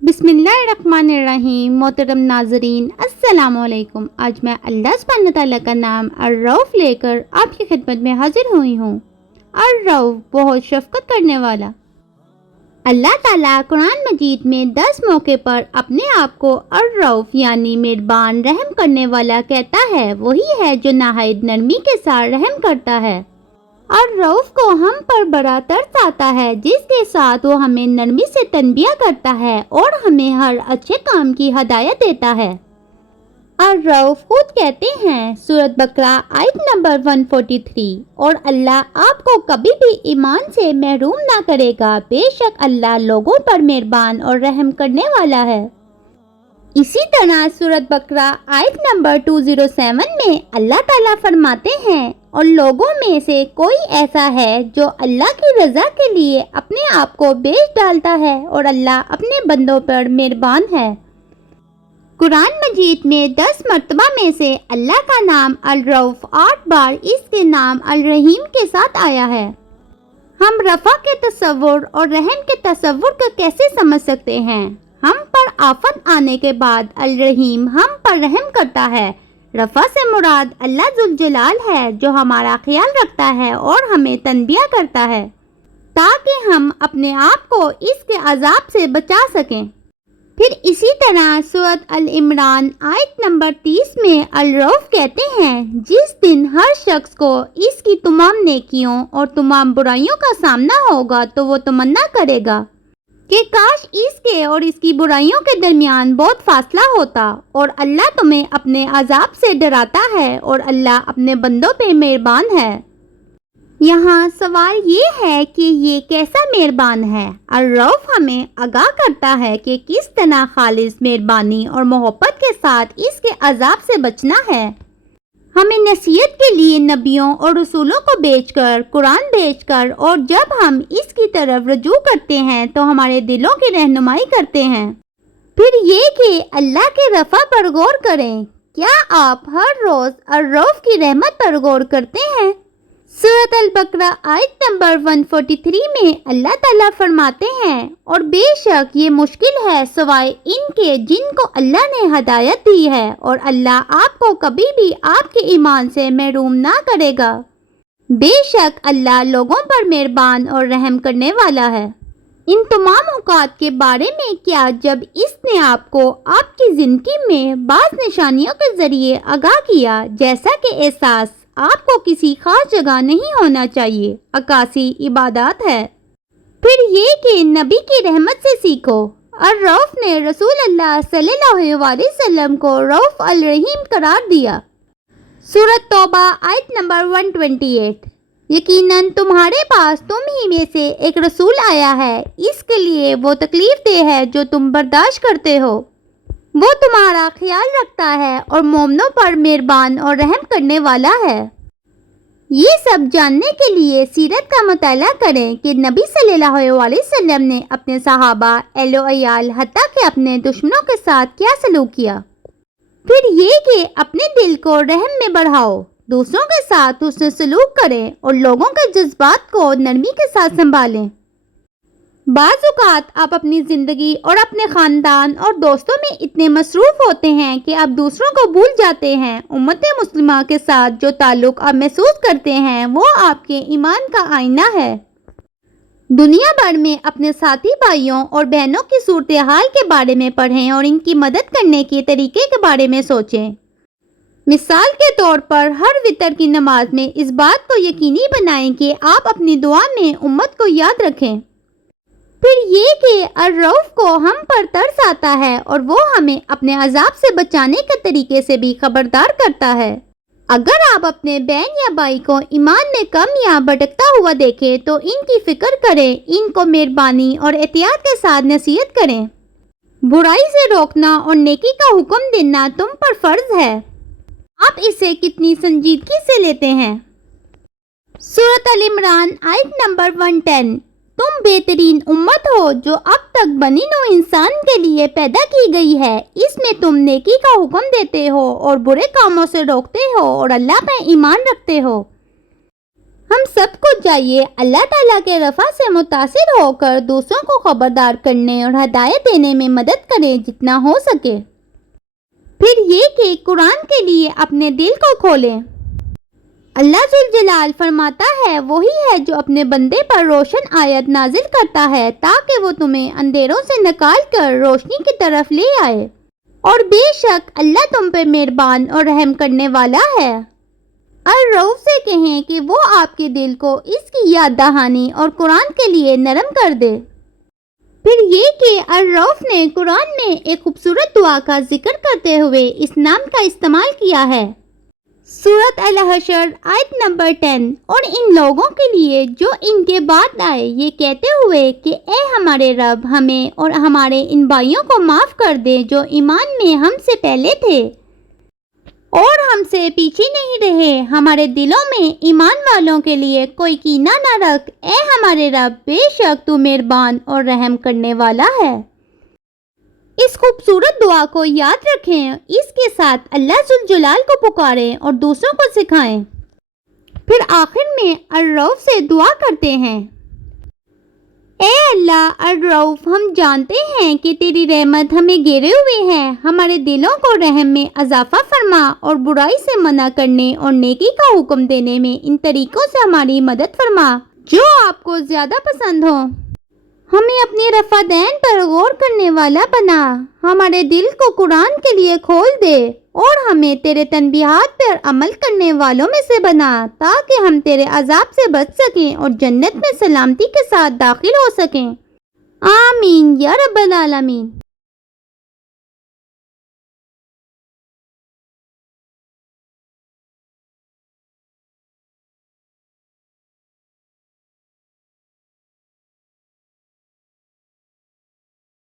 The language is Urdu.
بسم اللہ الرحمن الرحیم۔ محترم ناظرین السلام علیکم۔ آج میں اللہ سبحانہ تعالیٰ کا نام الرؤوف لے کر آپ کی خدمت میں حاضر ہوئی ہوں۔ الرؤوف بہت شفقت کرنے والا۔ اللہ تعالیٰ قرآن مجید میں 10 موقع پر اپنے آپ کو الرؤوف یعنی مہربان رحم کرنے والا کہتا ہے۔ وہی ہے جو نہایت نرمی کے ساتھ رحم کرتا ہے۔ الرؤوف کو ہم پر بڑا ترس آتا ہے، جس کے ساتھ وہ ہمیں نرمی سے تنبیہ کرتا ہے اور ہمیں ہر اچھے کام کی ہدایت دیتا ہے۔ الرؤوف خود کہتے ہیں سورۃ بقرہ آیت نمبر 143، اور اللہ آپ کو کبھی بھی ایمان سے محروم نہ کرے گا، بے شک اللہ لوگوں پر مہربان اور رحم کرنے والا ہے۔ اسی طرح سورۃ بقرہ آیت نمبر 207 میں اللہ تعالیٰ فرماتے ہیں، اور لوگوں میں سے کوئی ایسا ہے جو اللہ کی رضا کے لیے اپنے آپ کو بیچ ڈالتا ہے، اور اللہ اپنے بندوں پر مہربان ہے۔ قرآن مجید میں 10 مرتبہ میں سے اللہ کا نام الرؤوف 8 بار اس کے نام الرحیم کے ساتھ آیا ہے۔ ہم رفع کے تصور اور رحم کے تصور کو کیسے سمجھ سکتے ہیں؟ ہم پر آفت آنے کے بعد الرحیم ہم پر رحم کرتا ہے۔ رفع سے مراد اللہ ذوالجلال ہے، جو ہمارا خیال رکھتا ہے اور ہمیں تنبیہ کرتا ہے تاکہ ہم اپنے آپ کو اس کے عذاب سے بچا سکیں۔ پھر اسی طرح سورۃ العمران آیت نمبر 30 میں الرؤوف کہتے ہیں، جس دن ہر شخص کو اس کی تمام نیکیوں اور تمام برائیوں کا سامنا ہوگا تو وہ تمنا کرے گا کہ کاش اس کے اور اس کی برائیوں کے درمیان بہت فاصلہ ہوتا، اور اللہ تمہیں اپنے عذاب سے ڈراتا ہے، اور اللہ اپنے بندوں پہ مہربان ہے۔ یہاں سوال یہ ہے کہ یہ کیسا مہربان ہے؟ الرؤوف ہمیں آگاہ کرتا ہے کہ کس طرح خالص مہربانی اور محبت کے ساتھ اس کے عذاب سے بچنا ہے۔ ہمیں نصیحت کے لیے نبیوں اور رسولوں کو بھیج کر، قرآن بھیج کر، اور جب ہم اس کی طرف رجوع کرتے ہیں تو ہمارے دلوں کی رہنمائی کرتے ہیں۔ پھر یہ کہ اللہ کے رفع پر غور کریں۔ کیا آپ ہر روز الرؤوف کی رحمت پر غور کرتے ہیں؟ سورۃ البقرہ آیت نمبر 143 میں اللہ تعالیٰ فرماتے ہیں، اور بے شک یہ مشکل ہے سوائے ان کے جن کو اللہ نے ہدایت دی ہے، اور اللہ آپ کو کبھی بھی آپ کے ایمان سے محروم نہ کرے گا، بے شک اللہ لوگوں پر مہربان اور رحم کرنے والا ہے۔ ان تمام اوقات کے بارے میں کیا جب اس نے آپ کو آپ کی زندگی میں بعض نشانیوں کے ذریعے آگاہ کیا، جیسا کہ احساس آپ کو کسی خاص جگہ نہیں ہونا چاہیے، عکاسی عبادات ہے۔ پھر یہ کہ نبی کی رحمت سے سیکھو۔ الرؤوف نے رسول اللہ صلی اللہ علیہ وسلم کو رؤوف الرحیم قرار دیا۔ سورۃ توبہ آیت نمبر 128، یقیناً تمہارے پاس تم ہی میں سے ایک رسول آیا ہے، اس کے لیے وہ تکلیف دہ ہے جو تم برداشت کرتے ہو۔ وہ تمہارا خیال رکھتا ہے اور مومنوں پر مہربان اور رحم کرنے والا ہے۔ یہ سب جاننے کے لیے سیرت کا مطالعہ کریں کہ نبی صلی اللہ علیہ وسلم نے اپنے صحابہ، اہل و عیال، حتیٰ کہ اپنے دشمنوں کے ساتھ کیا سلوک کیا۔ پھر یہ کہ اپنے دل کو رحم میں بڑھاؤ، دوسروں کے ساتھ حسن سلوک کریں اور لوگوں کے جذبات کو نرمی کے ساتھ سنبھالیں۔ بعض اوقات آپ اپنی زندگی اور اپنے خاندان اور دوستوں میں اتنے مصروف ہوتے ہیں کہ آپ دوسروں کو بھول جاتے ہیں۔ امت مسلمہ کے ساتھ جو تعلق آپ محسوس کرتے ہیں وہ آپ کے ایمان کا آئینہ ہے۔ دنیا بھر میں اپنے ساتھی بھائیوں اور بہنوں کی صورتحال کے بارے میں پڑھیں اور ان کی مدد کرنے کے طریقے کے بارے میں سوچیں۔ مثال کے طور پر ہر وتر کی نماز میں اس بات کو یقینی بنائیں کہ آپ اپنی دعا میں امت کو یاد رکھیں۔ پھر یہ کہ الرؤوف کو ہم پر ترس آتا ہے اور وہ ہمیں اپنے عذاب سے بچانے کے طریقے سے بھی خبردار کرتا ہے۔ اگر آپ اپنے بہن یا بھائی کو ایمان میں کم یا بھٹکتا ہوا دیکھیں تو ان کی فکر کریں، ان کو مہربانی اور احتیاط کے ساتھ نصیحت کریں۔ برائی سے روکنا اور نیکی کا حکم دینا تم پر فرض ہے۔ آپ اسے کتنی سنجیدگی سے لیتے ہیں؟ سورۃ العمران آیت نمبر 110، تم بہترین امت ہو جو اب تک بنی نوع انسان کے لیے پیدا کی گئی ہے، اس میں تم نیکی کا حکم دیتے ہو اور برے کاموں سے روکتے ہو اور اللہ پر ایمان رکھتے ہو۔ ہم سب کو چاہیے اللہ تعالیٰ کے رفع سے متاثر ہو کر دوسروں کو خبردار کرنے اور ہدایت دینے میں مدد کریں جتنا ہو سکے۔ پھر یہ کہ قرآن کے لیے اپنے دل کو کھولیں۔ اللہ ذوالجلال فرماتا ہے وہی ہے جو اپنے بندے پر روشن آیت نازل کرتا ہے تاکہ وہ تمہیں اندھیروں سے نکال کر روشنی کی طرف لے آئے، اور بے شک اللہ تم پہ مہربان اور رحم کرنے والا ہے۔ الرؤوف سے کہیں کہ وہ آپ کے دل کو اس کی یاد دہانی اور قرآن کے لیے نرم کر دے۔ پھر یہ کہ الرؤوف نے قرآن میں ایک خوبصورت دعا کا ذکر کرتے ہوئے اس نام کا استعمال کیا ہے۔ سورۃ الحشر آیت نمبر 10۔ اور ان لوگوں کے لیے جو ان کے بعد آئے یہ کہتے ہوئے کہ اے ہمارے رب ہمیں اور ہمارے ان بھائیوں کو معاف کر دے جو ایمان میں ہم سے پہلے تھے اور ہم سے پیچھے نہیں رہے، ہمارے دلوں میں ایمان والوں کے لیے کوئی کینہ نہ رکھ، اے ہمارے رب بے شک تو مہربان اور رحم کرنے والا ہے۔ اس خوبصورت دعا کو یاد رکھیں، اس کے ساتھ اللہ ذوالجلال کو پکاریں اور دوسروں کو سکھائیں۔ پھر آخر میں الرؤوف سے دعا کرتے ہیں، اے اللہ الرؤوف، ہم جانتے ہیں کہ تیری رحمت ہمیں گھیرے ہوئے ہے، ہمارے دلوں کو رحم میں اضافہ فرما اور برائی سے منع کرنے اور نیکی کا حکم دینے میں ان طریقوں سے ہماری مدد فرما جو آپ کو زیادہ پسند ہو۔ ہمیں اپنی رفع دین پر غور کرنے والا بنا، ہمارے دل کو قرآن کے لیے کھول دے اور ہمیں تیرے تنبیہات پر عمل کرنے والوں میں سے بنا تاکہ ہم تیرے عذاب سے بچ سکیں اور جنت میں سلامتی کے ساتھ داخل ہو سکیں۔ آمین یا رب العالمین۔